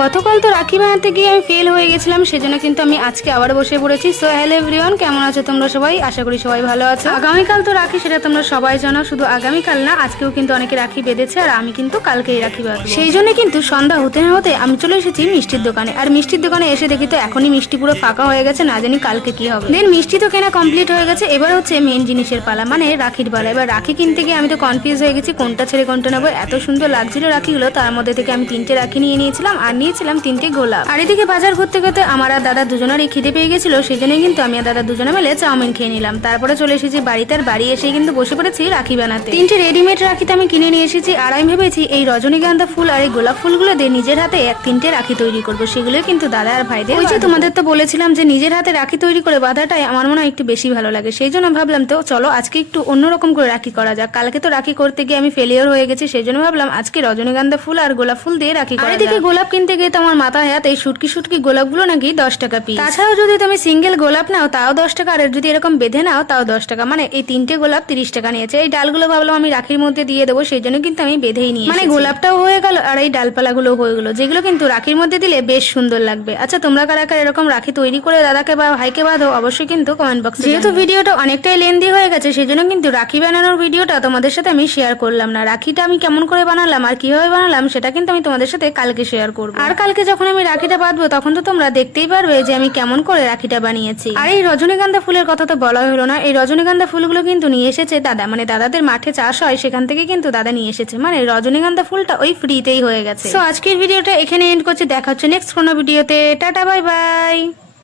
গতকাল তো রাখি বানাতে গিয়ে আমি ফেল হয়ে গেছিলাম, সেজন্য কিন্তু আমি আজকে আবার বসে পড়েছি। সো হ্যালো এভরিওয়ান, কেমন আছো তোমরা সবাই? আশা করি সবাই ভালো আছো। আগামীকাল তো রাখি, সেটা তোমরা সবাই জানো। শুধু আগামীকাল না, আজকেও কিন্তু অনেকে রাখি বেঁধেছে, আর আমি কিন্তু কালকেই রাখি বাঁধবো। সেই জন্য কিন্তু সন্ধ্যা হতে না হতে আমি চলে এসেছি মিষ্টির দোকানে। আর মিষ্টির দোকানে এসে দেখি তো এখনই মিষ্টি পুরো ফাঁকা হয়ে গেছে, না জানি কালকে কি হবে। দেন মিষ্টি তো কেনা কমপ্লিট হয়ে গেছে, এবার হচ্ছে মেন জিনিসের পালা, মানে রাখির পালা। এবার রাখি কিনতে গিয়ে আমি তো কনফিউজ হয়ে গেছি কোনটা ছেড়ে কোনটা নেবো। এত সুন্দর লাগছিল রাখিগুলো, তার মধ্যে থেকে আমি 3টে রাখি নিয়ে নিয়েছিলাম, আর নিয়েছিলাম 3টে গোলাপ। আর এদিকে বাজার করতে করতে আমার আর দাদা দুজনেরই খিদে পেয়ে গেছিল, সেই জন্যই কিন্তু আমি আর দাদা দুজনে মিলে চাউমিন খেয়ে নিলাম। তারপরে চলে এসেছি বাড়িতে, আর বাড়ি এসে কিন্তু বসে পড়েছি রাখি বানাতে। 3টে রেডিমেড রাখিতে আমি কিনে নিয়ে এসেছি, আর আমি ভেবেছি এই রজনীগন্ধা ফুল আর এই গোলাপ ফুলগুলো দিয়ে নিজের হাতে 3টে রাখি তৈরি করবো। সেগুলো কিন্তু দাদা আর ভাইদের, ওই যে তোমাদের তো বলেছিলাম যে নিজের হাতে রাখি তৈরি করে বাঁধাটাই আমার মনে হয় একটু বেশি ভালো লাগে। সেই জন্য ভাবলাম তো চলো আজকে একটু অন্যরকম করে রাখি করা যাক। কালকে তো রাখি করতে গিয়ে আমি ফেলিওর হয়ে গেছি, সেই জন্য ভাবলাম আজকে রজনীগন্ধা ফুল আর গোলাপ ফুল দিয়ে রাখি করা যাক। এদিকে গোলাপ কিনতে গিয়ে তো আমার মাথায় হাত, এই শুটকি গোলাপগুলো নাকি 10 টাকা পিস। তাছাড়াও যদি তুমি সিঙ্গেল গোলাপ নাও তাও 10 টাকা, আর যদি এরকম বেঁধে নাও তাও 10 টাকা, মানে এই 3টে গোলাপ 30 টাকা নিয়েছে। এই ডালগুলো ভাবলাম আমি রাখির মধ্যে দিয়ে দেবো, সেই জন্য কিন্তু আমি বেঁধেই নিই। মানে গোলাপটাও হয়ে গেল আর এই ডালপালাগুলো হয়ে গেলো, যেগুলো কিন্তু রাখির মধ্যে দিলে বেশ সুন্দর লাগবে। আচ্ছা, তোমরা কারা কারা এরকম রাখি তৈরি করে দাদাকে বা ভাইকে বাঁধো অবশ্যই কিন্তু কমেন্ট বক্সে। যেহেতু ভিডিওটা অনেকটাই লেন্দি হয়ে গেছে, সেই জন্য কিন্তু রাখি বানানোর ভিডিওটা তোমাদের সাথে আমি শেয়ার করলাম না। রাখিটা আমি কেমন করে বানালাম আর কিভাবে বানালাম সেটা কিন্তু আমি তোমাদের সাথে কালকে শেয়ার করবো। আর কালকে যখন আমি রাখিটা বাঁধবো তখন তো তোমরা দেখতেই পারবে যে আমি কেমন করে রাখিটা বানিয়েছি। আর এই রজনীগন্ধা ফুলের কথা তো বলা হলো না, এই রজনীগন্ধা ফুলগুলো কিন্তু নিয়ে এসেছে দাদা, মানে দাদাদের মাঠে চাষ হয় সেখান থেকে কিন্তু দাদা নিয়ে এসেছে। মানে রজনীগন্ধা ফুলটা ওই ফ্রিতেই হয়ে গেছে। তো আজকের ভিডিওটা এখানে এন্ড করছি, দেখা হচ্ছে নেক্সট কোনো ভিডিওতে। Tata, bye bye.